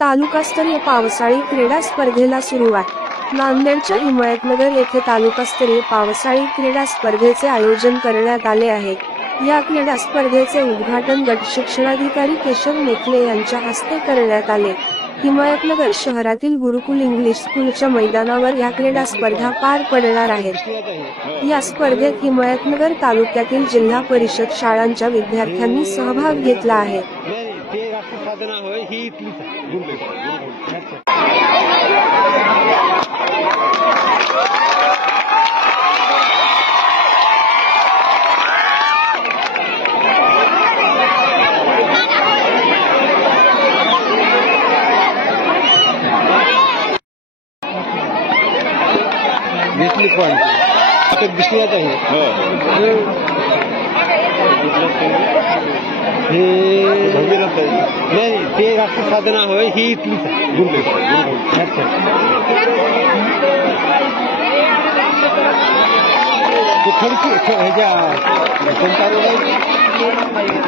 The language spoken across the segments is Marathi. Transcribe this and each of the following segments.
तालुकास्तरीय पावसाळी क्रीडा स्पर्धेला सुरुवात। नांदेडच्या हिमायतनगर येथे तालुकास्तरीय पावसाळी क्रीडा स्पर्धेचे आयोजन करण्यात आले आहे। या क्रीडा स्पर्धेचे उद्घाटन गट शिक्षणाधिकारी केशव मेखले यांच्या हस्ते करण्यात आले। हिमायतनगर शहरातील गुरुकुल इंग्लिश स्कूलच्या मैदानावर या क्रीडा स्पर्धा पार पडणार आहेत। या स्पर्धेत हिमायतनगर तालुक्यातील जिल्हा परिषद शाळांच्या विद्यार्थ्यांनी सहभाग घेतला आहे। घेतली पण आता दिसलाच आहे। हे नाही ते राष्ट्र साधना होय ही इथलीच खडकी ह्याच्या कोणता रोड आहे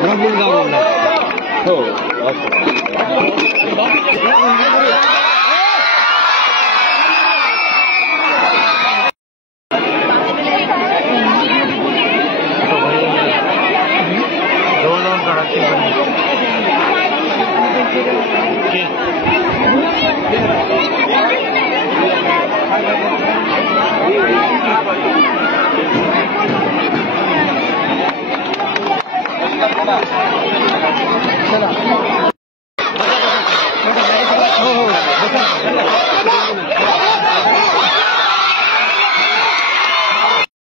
ब्रह्मगाव रोड हो।